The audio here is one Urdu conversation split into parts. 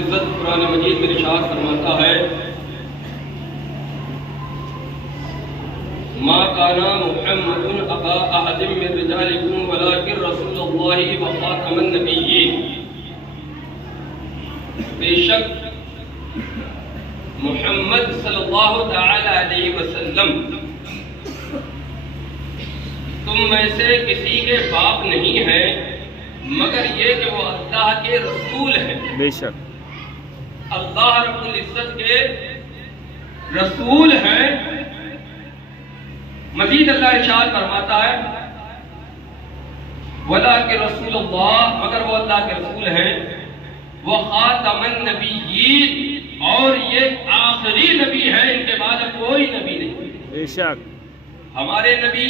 العزت قرآن مجید میں ارشاد فرماتا ہے ما کان محمد ابا احد من رجالکم ولکن رسول اللہ وخاتم النبیین. بے شک محمد صلی اللہ تعالی علیہ وسلم تم میں سے کسی کے باپ نہیں ہیں مگر یہ کہ وہ اللہ کے رسول ہیں. بے شک اللہ رب العزت کے رسول ہیں. مزید اللہ ارشاد فرماتا ہے وَلَٰكِن رسول اللہ، مگر وہ اللہ کے رسول ہیں. وہ خاتم النبیین، اور یہ آخری نبی ہے، ان کے بعد کوئی نبی نہیں. بے شک ہمارے نبی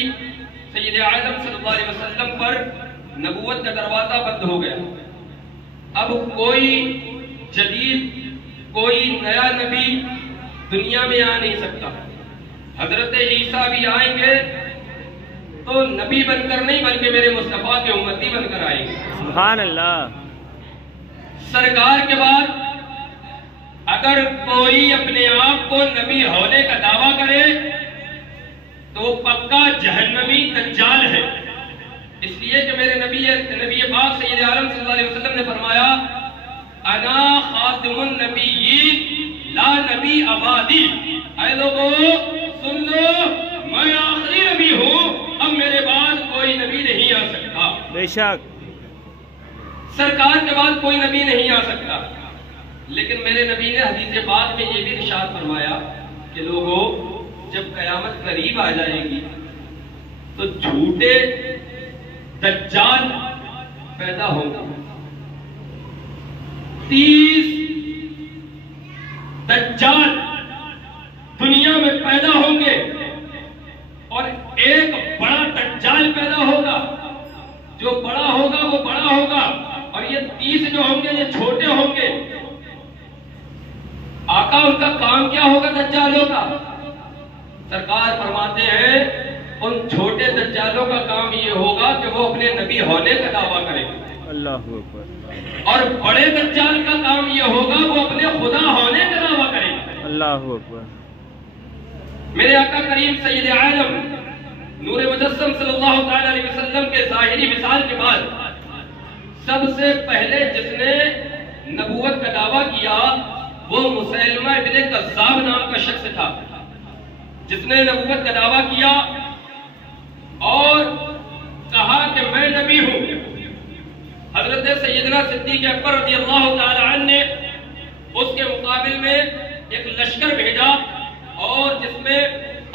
سید اعظم صلی اللہ علیہ وسلم پر نبوت کا دروازہ بند ہو گیا. اب کوئی جدید، کوئی نیا نبی دنیا میں آ نہیں سکتا. حضرت عیسیٰ بھی آئیں گے تو نبی بن کر نہیں بلکہ میرے مصطفیٰ کے امتی بن کر آئیں گے. سبحان اللہ. سرکار کے بعد اگر کوئی اپنے آپ کو نبی ہونے کا دعویٰ کرے تو پکا جہنمی دجال ہے. اس لیے کہ میرے نبی پاک سید عالم صلی اللہ علیہ وسلم نے فرمایا انا خاتم النبیین لا نبی آبادی. اے لوگو سن لو، میں آخری نبی ہوں، اب میرے بعد کوئی نبی نہیں آ سکتا. بے شک سرکار کے بعد کوئی نبی نہیں آ سکتا. لیکن میرے نبی نے حدیث پاک میں یہ بھی ارشاد فرمایا کہ لوگو جب قیامت قریب آ جائے گی تو جھوٹے دجال پیدا ہوں گے. 30 دجال دنیا میں پیدا ہوں گے اور ایک بڑا دجال پیدا ہوگا. جو بڑا ہوگا وہ بڑا ہوگا اور یہ 30 جو ہوں گے یہ چھوٹے ہوں گے. آقا ان کا کام کیا ہوگا دجالوں کا؟ سرکار فرماتے ہیں ان چھوٹے دجالوں کا کام یہ ہوگا کہ وہ اپنے نبی ہونے کا دعویٰ کریں گے. اللہ اکبر. اور بڑے دجال کا کام یہ ہوگا وہ اپنے خدا ہونے کا دعویٰ کریں گے. اللہ اکبر. میرے آقا کریم سید عالم نور مجسم صلی اللہ تعالی علیہ وسلم کے ظاہری مثال کے بعد سب سے پہلے جس نے نبوت کا دعویٰ کیا وہ مسیلمہ ابن کذاب نام کا شخص تھا، جس نے نبوت کا دعویٰ کیا اور کہا کہ میں نبی ہوں. حضرت سیدنا صدیق اکبر رضی اللہ تعالی عنہ نے اس کے مقابل میں ایک لشکر بھیجا اور جس میں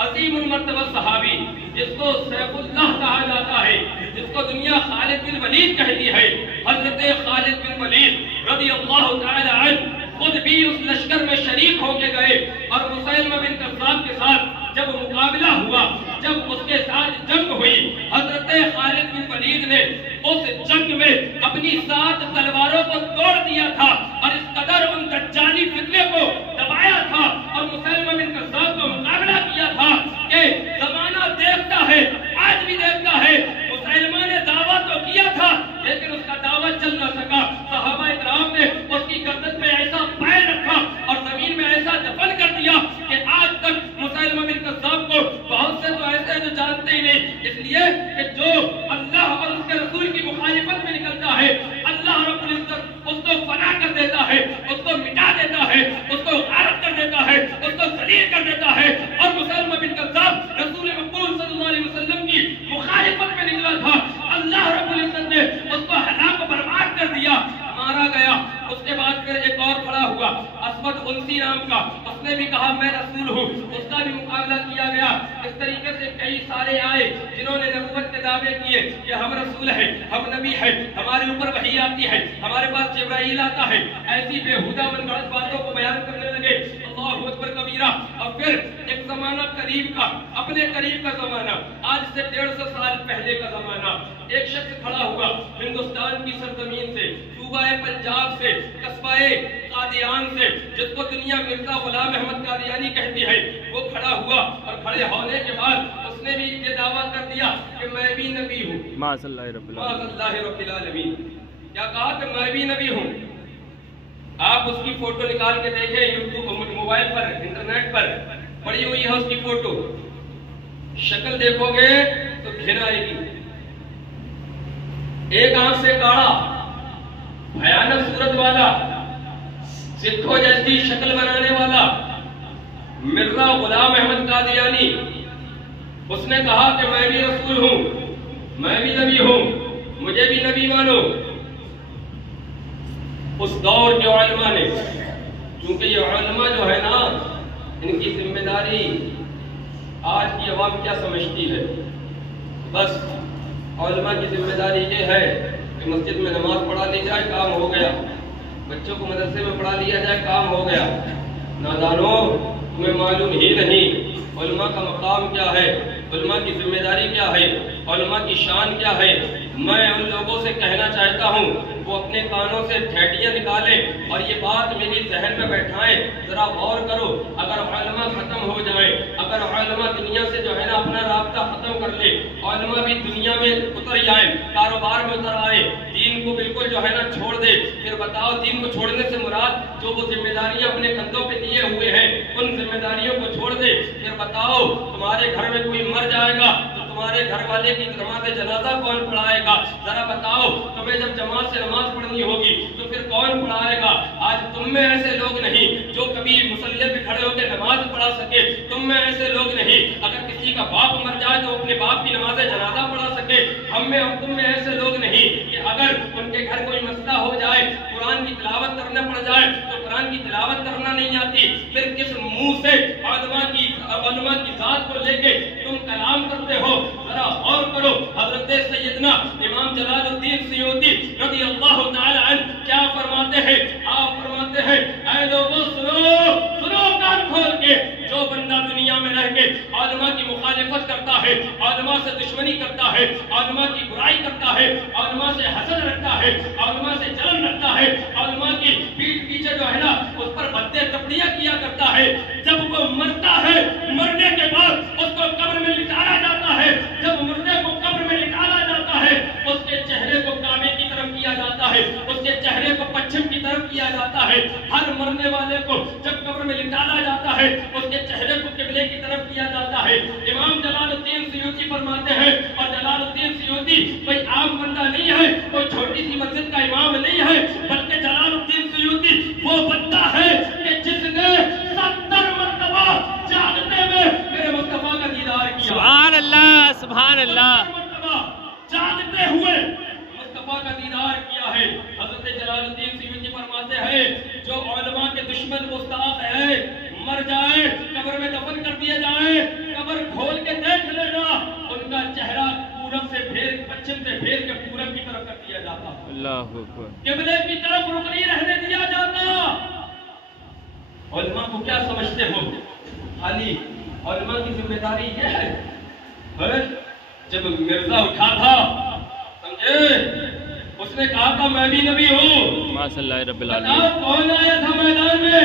عظیم المرتبہ صحابی جس کو سیف اللہ کہا جاتا ہے، جس کو دنیا خالد بن ولید کہتی ہے، حضرت خالد بن ولید رضی اللہ تعالی عنہ خود بھی اس لشکر میں شریک ہو کے گئے اور مسیلمہ بن کذاب کے ساتھ جب مقابلہ ہوا، جب اس کے ساتھ جنگ ہوئی، حضرت خالد بن ولید نے اس جنگ میں اپنی 7 تلواروں کو توڑ دیا تھا اور اس قدر ان دجالی فتنے کو دبایا تھا اور مسیلمہ بن کذاب کو مقابلہ کیا تھا کہ زمانہ دیکھتا ہے، آج بھی دیکھتا ہے. مسیلمہ نے دعویٰ تو کیا تھا لیکن اس کا دعویٰ چل نہ سکا. صحابہ اکرام نے اس کی گردن پہ ایسا پیر رکھا اور زمین میں ایسا دفن کر دیا کہ آج تک مسیلمہ بن کذاب کو بہت سے تو ایسے جو جانتے ہی نہیں. اس لیے کہ جو اللہ اور اس کے رسول کی مخالفت میں نکلتا ہے اللہ رب العزت اس کو فنا کر دیتا ہے، اس کو مٹا دیتا ہے، اس کو غارت کر دیتا ہے، اس کو ذلیل کر دیتا ہے. اور مسیلمہ بن کذاب رسول مقبول صلی اللہ علیہ وسلم کی مخالفت میں نکلا تھا، اللہ رب العزت نے اس کو ہلاک و برباد کر دیا، مارا گیا. اس کے بعد پھر ایک اور کھڑا ہوا اسود انسی نام کا، اس نے بھی کہا میں رسول ہوں، اس کا بھی مقابلہ کیا گیا. اس طریقے سے کئی سارے آئے جنہوں نے نبوت کے دعوے کیے کہ ہم رسول ہیں، ہم نبی ہیں، ہمارے اوپر وحی آتی ہے، ہمارے پاس جبرائیل آتا ہے. ایسی بےہودہ من گھڑت باتوں کو بیان کرنے لگے. اللہ اکبر کبیرہ. اور پھر ایک زمانہ قریب کا، اپنے قریب کا زمانہ، آج سے 150 سال پہلے کا زمانہ. ایک شخص کھڑا ہوا ہندوستان کی سرزمین سے، صوبہ پنجاب سے، قصبہ قادیان سے، جس کو دنیا مرزا غلام احمد قادیانی کہتی ہے. وہ کھڑا ہوا اور کھڑے ہونے کے بعد اس نے بھی یہ دعویٰ کر دیا کہ میں بھی نبی ہوں. معاذ اللہ رب العالمین. معاذ اللہ رب العالمین. کیا کہا کہ میں بھی نبی ہوں. آپ اس کی فوٹو نکال کے دیکھیں یوٹیوب موبائل پر انٹرنیٹ پر پڑی ہوئی ہے اس کی فوٹو، شکل دیکھو گے تو گھن آئے گی. ایک آنکھ سے کاڑا، بھیانک صورت والا، سکھوں جیسی شکل بنانے والا مرزا غلام احمد قادیانی، اس نے کہا کہ میں بھی رسول ہوں، میں بھی نبی ہوں، مجھے بھی نبی مانو. اس دور کے علماء نے، چونکہ یہ علماء جو ہے نا، ان کی ذمہ داری آج کی عوام کیا سمجھتی ہے؟ بس علماء کی ذمہ داری یہ ہے کہ مسجد میں نماز پڑھا لی جائے، کام ہو گیا. بچوں کو مدرسے میں پڑھا لیا جائے، کام ہو گیا. نادانو، تمہیں معلوم ہی نہیں علماء کا مقام کیا ہے، علماء کی ذمہ داری کیا ہے، علماء کی شان کیا ہے. میں ان لوگوں سے کہنا چاہتا ہوں وہ اپنے کانوں سے ٹھیٹیاں نکالیں اور یہ بات میری ذہن میں بیٹھائیں. ذرا غور کرو، اگر علماء ختم ہو جائیں، اگر علماء دنیا سے جو ہے نا اپنا رابطہ ختم کر لے، علماء بھی دنیا میں اتر جائیں، کاروبار میں اتر آئے، دین کو بالکل جو ہے نا چھوڑ دے، پھر بتاؤ دین کو چھوڑنے سے مراد جو وہ ذمہ داریاں اپنے کندھوں پہ لیے ہوئے ہیں ان ذمہ داریوں کو چھوڑ دے. پھر بتاؤ تمہارے گھر میں کوئی مر جائے گا تو تمہارے گھر والے کی نماز جنازہ کون پڑھائے گا؟ ذرا بتاؤ تمہیں جب جماعت سے نماز پڑھنی ہوگی تو پھر کون پڑھائے گا؟ آج تم میں ایسے لوگ نہیں جو کبھی مصلی پہ کھڑے ہو کے نماز پڑھا سکے، تم میں ایسے لوگ نہیں اگر کسی کا باپ مر جائے تو اپنے باپ کی نماز جنازہ پڑھا سکے. ہم میں اور تم میں ایسے لوگ نہیں کہ اگر ان کے گھر کوئی مسئلہ ہو جائے، قرآن کی تلاوت کرنا پڑ جائے تو قرآن کی تلاوت کرنا نہیں آتی. پھر کس منہ سے علماء کی ذات کو لے کے تم کلام کرتے ہو؟ ذرا غور کرو. حضرت سیدنا امام جلال الدین سیوطی رضی اللہ تعالی عنہ کیا فرماتے ہیں؟ آپ فرماتے ہیں اے لوگوں سنو کان کھول کے، جو بندہ دنیا میں رہ کے علماء کی مخالفت کرتا ہے، علماء سے دشمنی کرتا ہے، علماء کی برائی کرتا ہے، علماء سے حسد رکھتا ہے، علماء سے جلن رکھتا ہے، علماء کی پیٹھ پیچھے جو ہے نا اس پر بدے تپڑیاں کیا کرتا ہے، جب وہ مرتا ہے مرنے کے بعد اس کو قبر میں لٹایا جاتا ہے. جب مردے کو قبر میں لٹایا جاتا ہے اس کے چہرے کو کعبے کی طرف کیا جاتا ہے، اس کے چہرے کو پچھم کی طرف کیا جاتا ہے. ہر مرنے والے کو جب قبر میں لٹایا جاتا ہے اس کے چہرے کو قبلے کی طرف کیا جاتا ہے. امام جلال الدین سیوطی فرماتے ہیں، اور جلال الدین سیوطی کوئی عام بندہ نہیں ہے، کوئی چھوٹی سی مسجد کا امام نہیں ہے، بلکہ جلال الدین سیوطی وہ بندہ ہے کہ جس نے 70 مرتبہ جاگتے میں میرے مصطفیٰ کا دیدار کیا. سبحان اللہ، سبحان اللہ. جاگتے ہوئے مصطفیٰ کا دیدار کیا ہے. حضرت جلال الدین سیوطی فرماتے ہیں جو علماء کے دشمن گستاخ ہے مر جائے، قبر میں دفن کر دیا جائے، قبر کھول کے دیکھ لینا ان کا چہرہ پورب سے پچھم سے پھیر کے پورب کی طرف کر دیا جاتا، اللہ اکبر، قبلے کی طرف رخ نہیں رہنے دیا جاتا. علماء کو کیا سمجھتے ہو؟ خالی علماء کی ذمہ داری یہ ہے. جب مرزا اٹھا تھا سمجھے، اس نے کہا تھا میں بھی نبی ہوں. ماشاء اللہ رب العالمین. بتاؤ کون آیا تھا میدان میں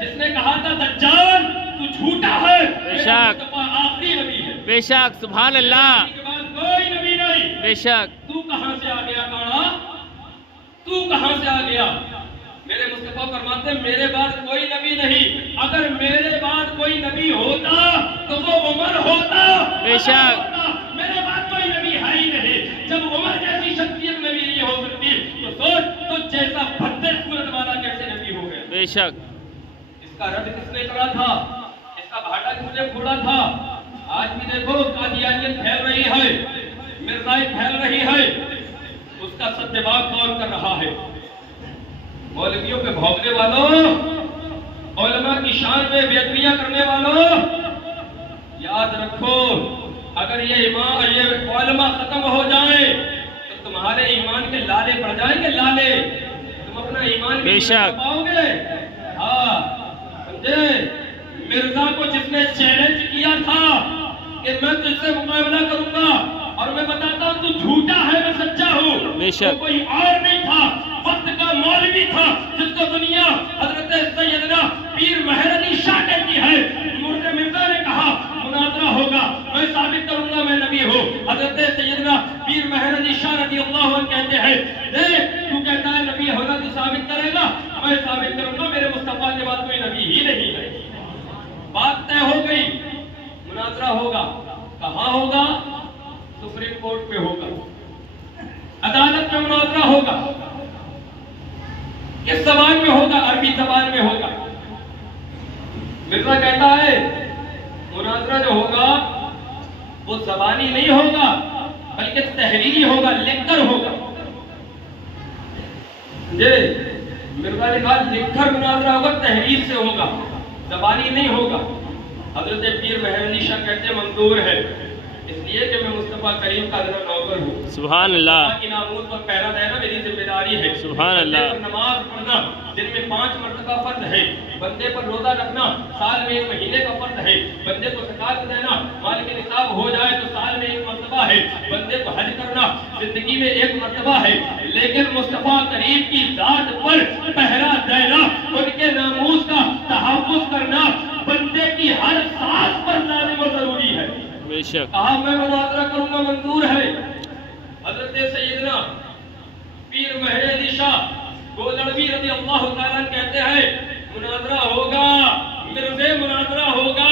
جس نے کہا تھا دجال تو جھوٹا ہے، بے شک آخری نبی ہے، بے شک، سبحان اللہ، اس کے بعد کوئی نبی نہیں. بے شک. تو کہاں سے آ گیا کاڑا؟ تو کہاں سے آ گیا؟ میرے مصطفیٰ فرماتے ہیں میرے بعد کوئی نبی نہیں. اگر میرے بعد کوئی نبی ہوتا تو وہ عمر ہوتا. بے شک. میرے بعد کوئی نبی ہے ہی نہیں. جب عمر جیسی شخصیت نبی نہیں ہو سکتی تو سوچ تو جیسا بھدے صورت والا کیسے نبی ہو گئے. بے شک. اس کا رد کس نے کرا تھا؟ اس کا بھاٹا کس نے پھوڑا تھا؟ آج بھی دیکھو قادیانیت پھیل رہی ہے، مرزائی پھیل رہی ہے، اس کا سدباب کون کر رہا ہے؟ مولویوں پہ بھونکنے والوں، علماء کی شان میں بے ادبیاں کرنے والوں، یاد رکھو اگر یہ علماء ختم ہو جائیں تو تمہارے ایمان کے لالے پڑ جائیں گے. لالے تم اپنا ایمان بے شک پاؤ گے. ہاں سمجھے، مرزا کو جس نے چیلنج کیا تھا کہ میں تجھ سے مقابلہ کروں گا اور میں بتاتا ہوں تو جھوٹا ہے میں سچا ہوں، بے شک. کوئی اور نہیں تھا، وقت کا مولوی تھا جس کو دنیا حضرت سیدنا پیر مہر علی شاہ کہتی ہے. مرزا نے کہا مناظرہ ہوگا، میں ثابت کروں گا میں نبی ہوں. حضرت سیدنا پیر مہر علی شاہ رضی اللہ عنہ کہتے ہیں دیکھ تو کہتا ہے نبی ہونا تو ثابت کرے گا، میں ثابت مناظرہ ہوگا، کس زبان میں ہوگا؟ عربی زبان میں ہوگا۔ مرزا کہتا ہے مناظرہ جو ہوگا وہ زبانی نہیں ہوگا بلکہ تحریری ہوگا، لکھ کر ہوگا۔ جی مرزا نے کہا لکھ کر مناظرہ ہوگا، تحریر سے ہوگا، زبانی نہیں ہوگا۔ حضرت پیر مہر علی شاہ کہتے ہیں منظور ہے اس لیے کہ میں مصطفیٰ کریم کا نوکر ہوں۔ سبحان اللہ کی ناموس پر پہرا دینا میری ذمہ داری ہے۔ سبحان اللہ۔ نماز پڑھنا دن میں 5 مرتبہ فرض ہے، بندے پر روزہ رکھنا سال میں 1 مہینے کا فرض ہے، بندے کو زکات دینا مال کے نصاب ہو جائے تو سال میں 1 مرتبہ ہے، بندے کو حج کرنا زندگی میں 1 مرتبہ ہے، لیکن مصطفیٰ کریم کی ذات پر پہرا دینا، ان کے ناموس کا تحفظ کرنا بندے کی ہر سانس پر لازم و ضروری ہے۔ بے شک کہا میں مناظرہ کروں گا، منظور ہے۔ حضرت سیدنا پیر مہر علی شاہ گولڑوی رضی اللہ تعالیٰ کہتے ہیں مناظرہ ہوگا، مرزے مناظرہ ہوگا،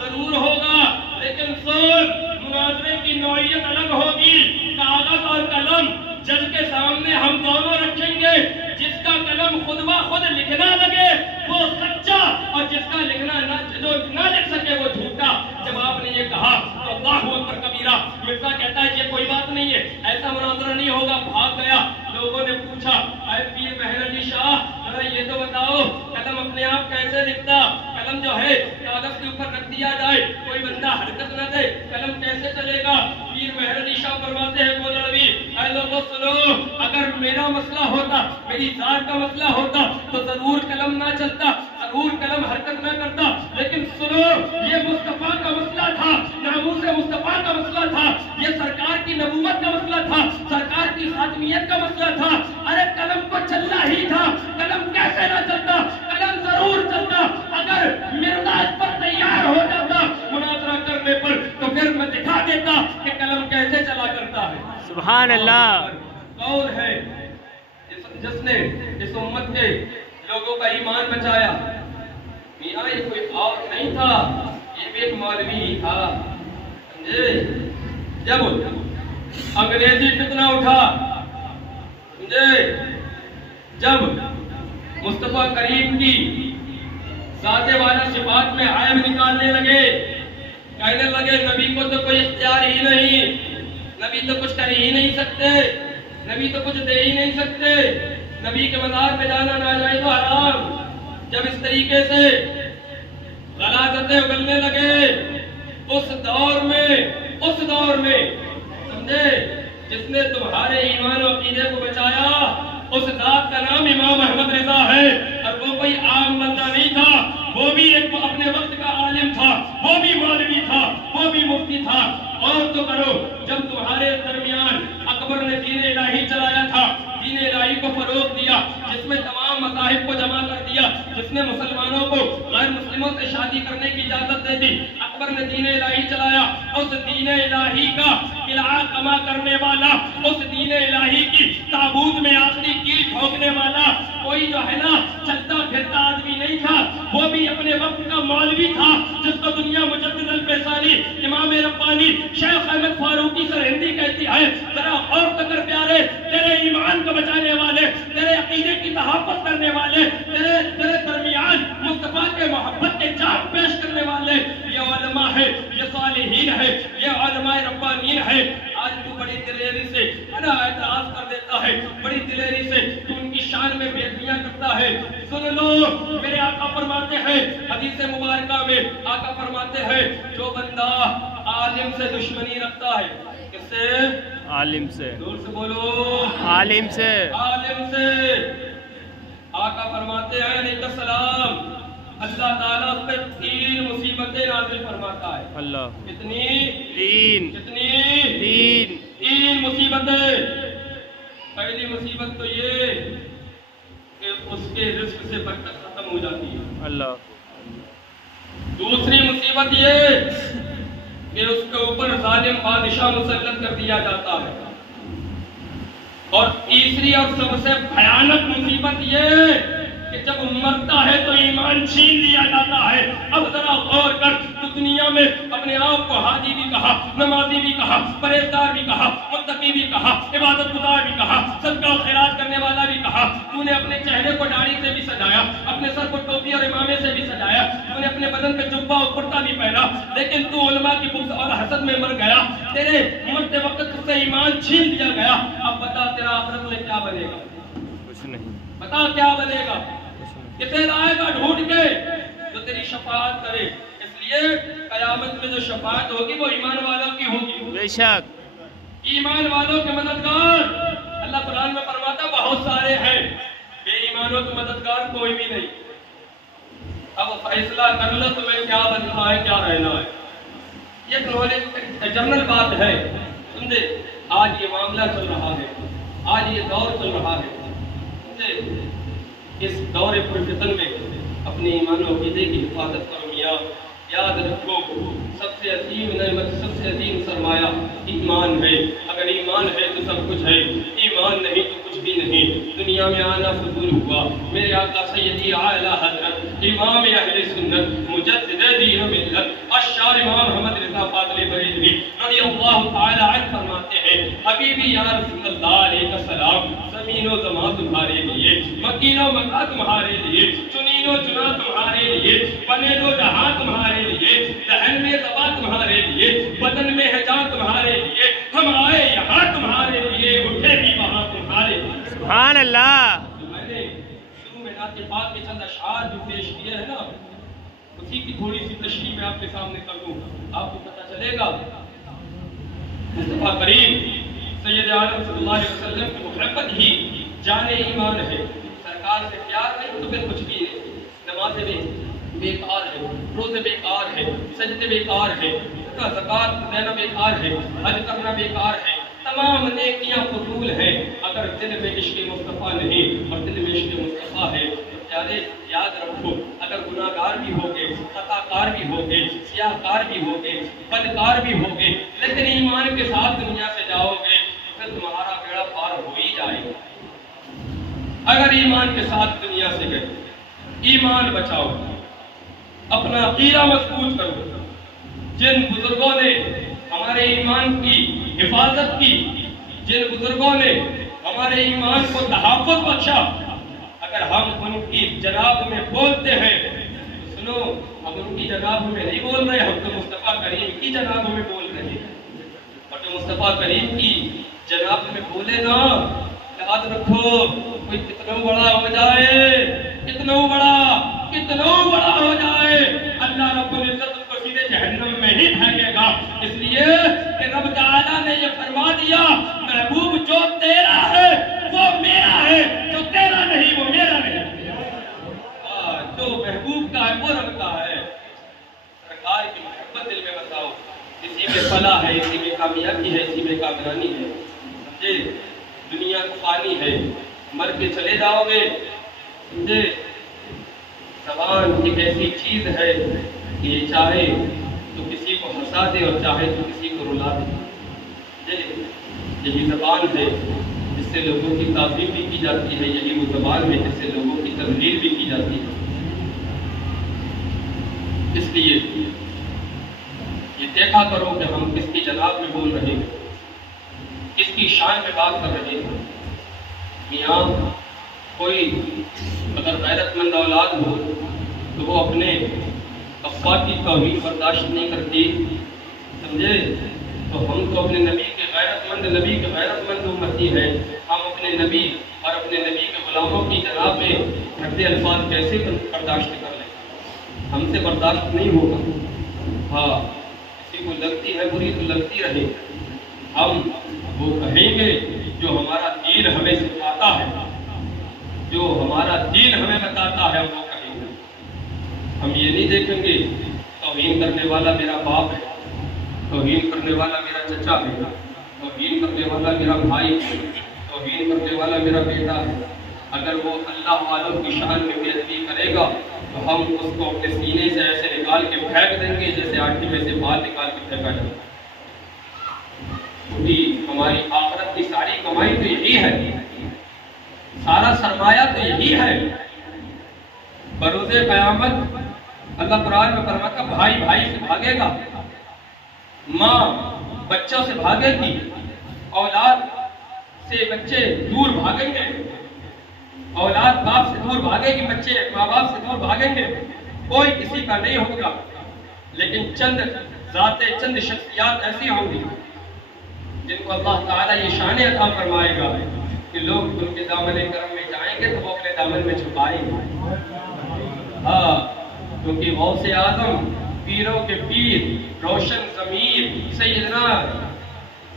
ضرور ہوگا، لیکن سن مناظرے کی نوعیت الگ ہوگی۔ کاغذ اور قلم جج کے سامنے ہم دونوں رکھیں گے، جس کا قلم خود بخود لکھنا لگے وہ سچا، اور جس کا لکھنا جو نہ لکھ سکے وہ جھوٹا۔ جب آپ نے یہ کہا تو اللہ اکبر کبیرہ، مرزا کہتا ہے یہ کوئی بات نہیں ہے، ایسا مناظرہ نہیں ہوگا۔ بھاگ گیا، لوگوں نے پوچھا اے پیر مہر علی شاہ ذرا یہ تو بتاؤ قلم اپنے آپ کیسے لکھتا؟ قلم جو ہے کاغذ کے اوپر رکھ دیا جائے، کوئی بندہ حرکت نہ دے، قلم کیسے چلے گا؟ پیر مہر علی شاہ فرماتے ہیں گولڑوی اے لوگوں سنو، اگر میرا مسئلہ ہوتا، میری ذات کا مسئلہ ہوتا تو ضرور قلم نہ چلتا، ضرور قلم حرکت نہ کرتا، لیکن سنو یہ مصطفیٰ کا مسئلہ تھا، ناموس مصطفیٰ کا مسئلہ تھا، یہ سرکار کی نبوت کا مسئلہ تھا، سرکار کی خاتمیت کا مسئلہ تھا۔ ارے قلم کو چلنا ہی تھا، قلم کیسے نہ چلتا؟ قلم ضرور چلتا۔ اگر مرزا اس پر تیار ہو جاتا مناظرہ کرنے پر تو پھر میں دکھا دیتا کہ قلم کیسے چلا کرتا ہے۔ سبحان اللہ۔ کون ہے جس نے اس امت کے لوگوں کا ایمان بچایا؟ میاں یہ کوئی اور نہیں تھا، یہ بھی ایک مولوی ہی تھا۔ سمجھے؟ جب انگریزی فتنہ اٹھا، سمجھے، جب مصطفیٰ کریم کی ذات والا صفات میں عیب نکالنے لگے، کہنے لگے نبی کو تو کوئی اختیار ہی نہیں، نبی تو کچھ کر ہی نہیں سکتے، نبی تو کچھ دے ہی نہیں سکتے، نبی کے مزار پہ جانا ناجائز و حرام۔ جب اس طریقے سے غلاظتیں اگلنے لگے اس دور میں سمجھے جس نے تمہارے ایمان و عقیدے کو بچایا اس ذات کا نام امام احمد رضا ہے، اور وہ کوئی عام بندہ نہیں تھا، وہ بھی ایک اپنے وقت کا عالم تھا، وہ بھی مولوی تھا، وہ بھی مفتی تھا۔ اور تو کرو جب تمہارے درمیان اکبر نے دین الہی چلایا تھا، دین الہی کو فروغ دیا، جس میں تمام مذاہب کو جمع کر دیا، جس نے مسلمانوں کو غیر مسلموں سے شادی کرنے کی اجازت دے دی، اکبر نے دین الہی چلایا۔ اس دین الہی کا قلعہ کما کرنے والا، اس دین الہی کی تابوت میں آخری کیل ٹھوکنے والا کوئی جو ہے نا چلتا پھرتا آدمی نہیں تھا، وہ بھی اپنے وقت کا مولوی تھا، جس کو دنیا مجدد الفیصانی امام ربانی شیخ احمد فاروقی سرہندی کہتی ہے ذرا غور تو کر پیارے، تیرے ایمان کو بچانے والے، تیرے عقیدے کی تحفظ کرنے والے، تیرے درمیان مصطفیٰ کے محبت کے جام پیش کرنے والے یہ علماء ہے، یہ صالحین ہے، یہ علماء ربانین ہے۔ آج تو بڑی دلیری سے اعتراض کر دیتا ہے، بڑی دلیری سے تو ان کی شان میں بے ادبیاں کرتا ہے۔ سن لو میرے آقا فرماتے ہیں حدیث مبارکہ میں، آقا فرماتے ہیں جو بندہ عالم سے دشمنی رکھتا ہے، کس سے؟ عالم سے، دور سے بولو، عالم سے، عالم سے۔ آقا فرماتے ہیں علیہ السلام اللہ تعالیٰ اس پہ 3 مصیبتیں نازل فرماتا ہے۔ اللہ کتنی؟ 3 کتنی؟ 3 مصیبتیں۔ پہلی مصیبت تو یہ کہ اس کے رزق سے برکت ختم ہو جاتی ہے۔ اللہ دوسری مصیبت یہ کہ اس کے اوپر ظالم بادشاہ مسلط کر دیا جاتا ہے، اور تیسری اور سب سے بھیانک مصیبت یہ کہ جب مرتا ہے تو ایمان چھین لیا جاتا ہے۔ اب ذرا غور کر، تو دنیا میں اپنے آپ کو حاجی بھی کہا، نمازی بھی کہا، پرہیزگار بھی کہا، متقی بھی کہا، عبادت گزار بھی کہا، صدقہ و خیرات کرنے والا بھی کہا۔ تو نے اپنے چہرے کو داڑھی سے بھی سجایا، اپنے سر کو ٹوپی اور امامے سے بھی سجایا، تو نے اپنے بدن پہ جبہ اور کرتا بھی پہنا، لیکن تو علماء کی بغض اور حسد میں مر گیا، تیرے مرتے وقت تجھ سے ایمان چھین لیا گیا۔ اب بتا تیرا آخرت میں کیا بنے گا؟ کچھ نہیں، بتا کیا بنے گا؟ کسے لائے گا ڈھونڈ کے جو تیری شفاعت کرے؟ اس لیے قیامت میں جو شفاعت ہوگی وہ ایمان والوں کی ہوگی، بے شک، ایمان والوں کے مددگار۔ اللہ قرآن میں فرماتا بہت سارے ہیں، بے ایمانوں کے مددگار کوئی بھی نہیں۔ اب فیصلہ کر لو تمہیں کیا بننا ہے، کیا رہنا ہے۔ یہ ایک نالج جنرل بات ہے، سمجھے؟ آج یہ معاملہ چل رہا ہے، آج یہ دور چل رہا ہے، سمجھے؟ اس دور پرفتن میں اپنے ایمان و عقیدے کی حفاظت کرو میاں۔ یاد رکھو سب سے عظیم نعمت، سب سے عظیم سرمایہ ایمان ہے۔ اگر ایمان ہے تو سب کچھ ہے، ایمان نہیں تو کچھ بھی نہیں۔ دنیا میں آنا فضول ہوا۔ میرے آقا سیدی اعلیٰ حضرت امام اہل سنت مجدد دین و ملت الشار امام محمد رضا فاضل بریلوی رضی اللہ تعالی عنہ فرماتے ہیں، حبیبی یا رسول اللہ علیہ السلام، زمین و زمان تمہارے لیے، مکین و مکہ تمہارے لیے، چنین و چنا تمہارے لیے، بنے دو جہاں تمہارے لیے، ذہن میں زبا تمہارے لیے، بدن میں ہے جان تمہارے لیے، ہم آئے یہاں تمہارے لیے، اٹھے بھی وہاں تمہارے لیے۔ سبحان اللہ۔ میں نے شروع میں نعت پاک کے چند اشعار جو پیش کیے ہیں نا، اسی کی تھوڑی سی تشریح میں آپ کے سامنے کر دوں، آپ کو پتہ چلے گا مصطفیٰ کریم سید عالم صلی اللہ علیہ وسلم کی محبت ہی جان ایمان ہے۔ سرکار سے پیار نہیں تو پھر کچھ بھی نہیں، نمازیں بھی بیکار ہے، روزے بیکار ہے، سجدے بیکار ہے، زکات دینا بیکار ہے، حج کرنا بیکار ہے، تمام نیکیاں فضول ہیں اگر دل میں عشق مصطفیٰ نہیں، اور دل میں عشق مصطفیٰ ہے۔ پیارے یاد رکھو، اگر گناہگار بھی ہوگے، خطا کار بھی ہوگے، سیاہ کار بھی ہوگے، بدکار بھی ہوگے، لیکن ایمان کے ساتھ دنیا سے جاؤ گے تو پھر تمہارا بیڑا پار ہو ہی جائے گا۔ اگر ایمان کے ساتھ دنیا سے گئے، ایمان بچاؤ، اپنا عقیدہ مضبوط کرو۔ جن بزرگوں نے ہمارے ایمان کی حفاظت کی، جن بزرگوں نے ہمارے ایمان کو تحفظ بخشا، اگر ہم ان کی جناب میں بولتے ہیں تو سنو، ہم ان کی جناب میں نہیں بول رہے، ہم تو مصطفیٰ کریم کی جناب میں بول رہے ہیں۔ اور جو مصطفیٰ کریم کی جناب میں بولے نا، یاد رکھو کوئی کتنا بڑا ہو جائے، کتنا بڑا ہو جائے، اللہ رب العزت اس کو سیدھے جہنم میں ہی پھینکے گا۔ اس لیے کہ رب تعالیٰ نے یہ فرما دیا، محبوب جو تیرا ہے وہ میرا ہے، جو تیرا نہیں وہ میرا نہیں۔ جو محبوب کا ہے وہ رب کا ہے۔ سرکار کی محبت دل میں بتاؤ، اسی میں فلاح ہے، اسی میں کامیابی ہے، اسی میں کامرانی ہے۔ سمجھے؟ دنیا فانی ہے، مر کے چلے جاؤ گے۔ سمجھے؟ زبان ایک ایسی چیز ہے کہ یہ چاہے تو کسی کو ہنسا دے اور چاہے تو کسی کو رلا دے۔ یہی زبان ہے جس سے لوگوں کی تعظیم بھی کی جاتی ہے، یہی وہ زبان ہے جس سے لوگوں کی تذلیل بھی کی جاتی ہے۔ اس لیے یہ دیکھا کرو کہ ہم کس کی جناب میں بول رہے ہیں، کس کی شان میں بات کر رہے ہیں۔ میاں کوئی اگر غیرت مند اولاد ہو تو وہ اپنے ابا کی توہین برداشت نہیں کرتی، سمجھے؟ تو ہم تو اپنے نبی کے غیرت مند امتی ہیں، ہم اپنے نبی اور اپنے نبی کے غلاموں کی جناب میں بھدے الفاظ کیسے برداشت کر لیں؟ ہم سے برداشت نہیں ہوگا۔ ہاں، کسی کو لگتی ہے بری تو لگتی رہے، ہم وہ کہیں گے جو ہمارا دین ہمیں سکھاتا ہے، جو ہمارا دین ہمیں بتاتا ہے وہ کہیں گے۔ ہم یہ نہیں دیکھیں گے توہین کرنے والا میرا باپ ہے، توہین کرنے والا میرا چچا ہے، توہین کرنے والا میرا بھائی ہے، توہین کرنے والا میرا بیٹا ہے۔ اگر وہ اللہ والوں کی شان میں بے ادبی کرے گا تو ہم اس کو اپنے سینے سے ایسے نکال کے پھینک دیں گے جیسے آٹے میں سے بال نکال کے پھینکا جائے۔ کیونکہ ہماری آخرت کی ساری کمائی تو یہی ہے، سارا سرمایہ تو یہی ہے۔ بروز قیامت اللہ قرآن میں فرماتا بھائی بھائی سے بھاگے گا، ماں بچوں سے بھاگے گی، اولاد سے بچے دور بھاگیں گے، اولاد باپ سے دور بھاگے گی، بچے ماں باپ سے دور بھاگیں گے، کوئی کسی کا نہیں ہوگا، لیکن چند ذاتیں، چند شخصیات ایسی ہوں گی جن کو اللہ تعالیٰ یہ شان عطا فرمائے گا کہ لوگ ان کے دامن کرم میں جائیں گے تو وہ اپنے دامن میں چھپائیں گے۔ ہاں، کیونکہ غوث اعظم، پیروں کے پیر، روشن ضمیر سیدنا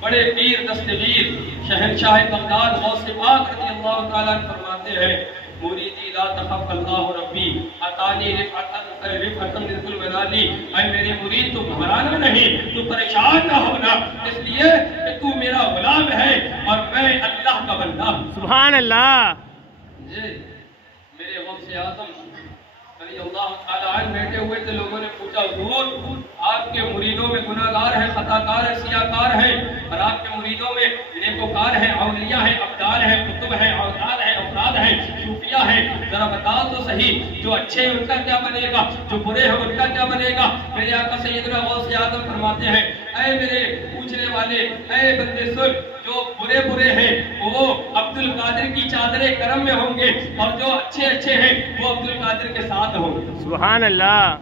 بڑے پیر دستگیر شہنشاہ بغداد غوث پاک رضی اللہ تعالیٰ فرماتے ہیں مریدی لا تخف اللہ ربی عطانی رفعتن ذل منالی، اے میرے مرید تو گھبرانا نہیں، تو پریشان نہ ہونا، اس لیے کہ تو میرا غلام ہے اور میں اللہ کا بندہ ہوں۔ سبحان اللہ۔ جی میرے غوث اعظم رضی اللہ تعالیٰ عنہ بیٹھے ہوئے تھے، لوگوں نے پوچھا حضور آپ کے مریدوں میں گناہگار ہیں، خطاکار ہیں، سیاہکار ہیں، اور آپ کے مریدوں میں نیکوکار ہیں، اولیاء ہیں، ابدال ہیں، قطب ہیں، اوتاد ہیں، افراد ہیں، صوفیاء ہیں، ذرا بتاؤ تو صحیح جو اچھے ہیں ان کا کیا بنے گا، جو برے ہیں ان کا کیا بنے گا؟ میرے آقا سیدنا غوث اعظم فرماتے ہیں اے میرے پوچھنے والے، اے بندے سن، جو برے ہیں وہ عبد القادر کی چادر کرم میں ہوں گے، اور جو اچھے ہیں وہ عبد القادر کے ساتھ ہوں گے۔ سبحان اللہ۔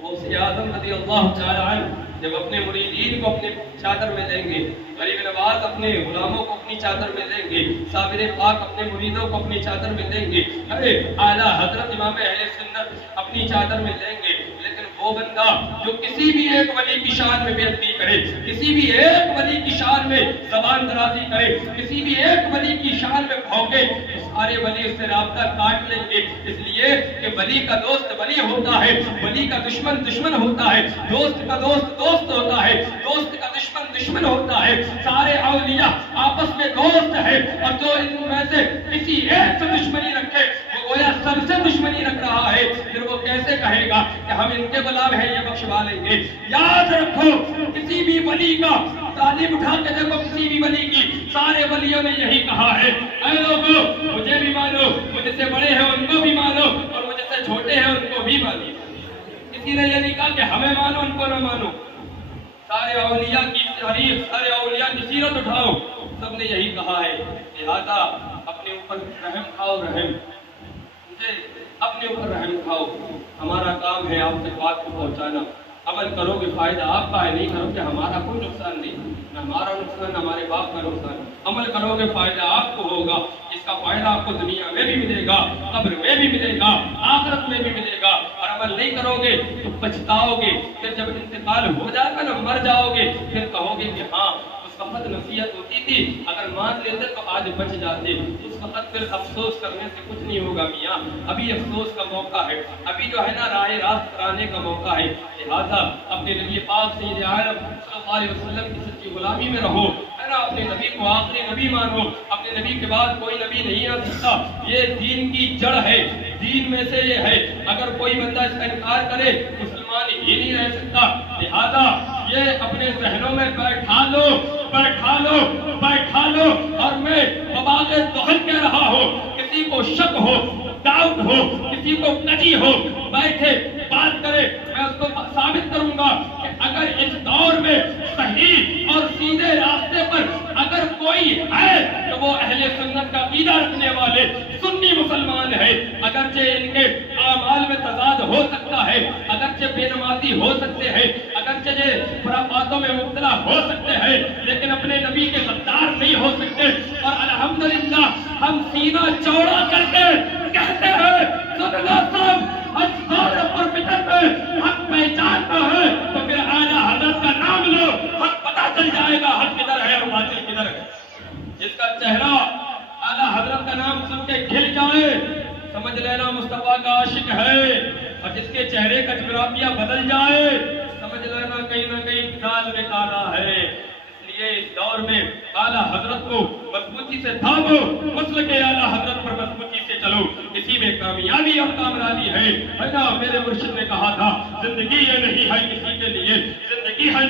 غوث اعظم رضی اللہ تعالی عنہ جب اپنے مریدین کو اپنے چادر میں لیں گے، غریب نواز اپنے غلاموں کو اپنی چادر میں لیں گے، صابر پاک اپنے مریدوں کو اپنی چادر میں لیں گے، اعلیٰ حضرت امام اہل سنت اپنی چادر میں لیں گے، لیکن وہ بندہ جو کسی بھی ایک ولی کی شان میں بے ادبی کرے، کسی بھی ایک ولی کی شان میں زبان درازی کرے، کسی بھی ایک ولی کی شان میں بھونکے، سارے ولی اس سے رابطہ کاٹ لیں گے، اس لیے کہ ولی کا دوست ولی ہوتا ہے، ولی کا دشمن دشمن ہوتا ہے، دوست کا دوست دوست ہوتا ہے، دوست کا دشمن دشمن ہوتا ہے، سارے اولیاء آپس میں دوست ہے، اور جو ان میں سے کسی ایک سے دشمنی رکھے وہ گویا سب سے دشمنی رکھ رہا ہے، پھر وہ کیسے کہے گا کہ ہم ان کے غلام ہیں، یہ بخشوا لیں گے؟ یاد رکھو کسی بھی ولی کا تعلیم اٹھا کے دیکھو، کسی بھی ولی کی، سارے ولیوں نے یہی کہا ہے اے لوگو مجھے بھی مانو، مجھ سے بڑے ہیں ان کو بھی مانو، اور مجھ سے چھوٹے ہیں ان کو بھی مانو۔ کسی نے یہ نہیں کہا کہ ہمیں مانو ان کو نہ مانو۔ سارے اولیاء کی تاریخ، سارے اولیاء کی سیرت اٹھاؤ، سب نے یہی کہا ہے، لہذا اپنے اوپر رحم کھاؤ، رحم اپنے اوپر رحم کھاؤ، ہمارا کام ہے آپ تک بات کو پہنچانا، عمل کرو گے فائدہ آپ کا ہے، نہیں کرو گے ہمارا کوئی نقصان نہیں، نہ ہمارا نقصان نہ ہمارے باپ کا نقصان، عمل کرو گے فائدہ آپ کو ہوگا، اس کا فائدہ آپ کو دنیا میں بھی ملے گا، قبر میں بھی ملے گا، آخرت میں بھی ملے گا، اور عمل نہیں کرو گے تو پچھتاؤ گے، پھر جب انتقال ہو جائے گا نا، مر جاؤ گے، پھر کہو گے کہ ہاں اس وقت نصیحت ہوتی تھی، اگر مان لیتے تو آج بچ جاتے، اس وقت پھر افسوس کرنے سے کچھ نہیں ہوگا میاں، ابھی افسوس کا موقع ہے، ابھی جو ہے نا راہ راست کرانے کا موقع ہے، لہذا اپنے نبی پاک سید عالم صلی اللہ علیہ وسلم کی سچی غلامی میں رہو، ہے نا، اپنے نبی کو آخری نبی مانو، اپنے نبی کے بعد کوئی نبی نہیں آ سکتا، یہ دین کی جڑ ہے، دین میں سے یہ ہے، اگر کوئی بندہ اس کا انکار کرے مسلمان ہی نہیں رہ سکتا، لہذا یہ اپنے ذہنوں میں بیٹھا لو، اور میں بباغ دہل کہہ رہا ہوں، کسی کو شک ہو، ڈاؤٹ ہو، کسی کو کجی ہو، بیٹھے بات کرے، میں اس کو ثابت کروں گا کہ اگر اس دور میں صحیح اور سیدھے راستے پر اگر کوئی ہے تو وہ اہل سنت کا عقیدہ رکھنے والے سنی مسلمان ہے، اگرچہ ان کے اعمال میں تضاد ہو سکتا ہے، اگرچہ بے نمازی ہو سکتے ہیں، اگرچہ یہ خرافاتوں میں مبتلا ہو سکتے ہیں، لیکن اپنے نبی کے غدار نہیں ہو سکتے، اور الحمدللہ ہم سینہ چوڑا کر کے کہتے ہیں صدقہ صاحب اسرار اور فتن میں حق پہچاننا ہے تو پھر اعلیٰ حضرت کا نام لو، حق پتہ چل جائے گا حق کدھر ہے اور باطل کدھر ہے۔ جس کا چہرہ اعلیٰ حضرت کا نام سن کے کھل جائے سمجھ لینا مصطفیٰ کا عاشق ہے، اور جس کے چہرے کا جغرافیہ بدل جائے سمجھ لینا کہیں نہ کہیں دال میں کالا ہے۔ اس لیے اس دور میں اعلیٰ حضرت کو مضبوطی سے تھامو، مسلک اعلیٰ حضرت پر مضبوطی سے چلو، اسی میں کامیابی اور کامرانی ہے۔ میرے مرشد نے کہا تھا زندگی یہ نہیں ہے کسی کے لیے، زندگی ہے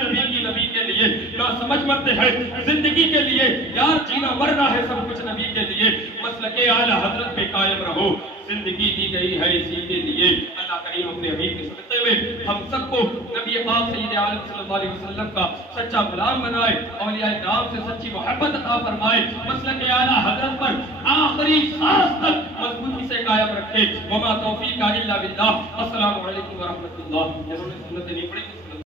نبی کے لیے، نہ سمجھ مرتے ہیں زندگی کے لیے، یار جینا مرنا ہے سب کچھ نبی کے لیے، مسلک اعلیٰ حضرت پہ قائم رہو، زندگی دی گئی ہے اسی کے لیے۔ اللہ کریم اپنے حبیب کے صدقے میں ہم سب کو نبی نبی پاک سید عالم صلی اللہ علیہ وسلم کا سچا غلام بنائے، اولیاء کرام سے سچی محبت عطا فرمائے، مسلک اعلیٰ حضرت پر آخری سانس تک مضبوطی سے قائم رکھے۔ وما توفیق الا باللہ۔ السلام علیکم ورحمۃ اللہ۔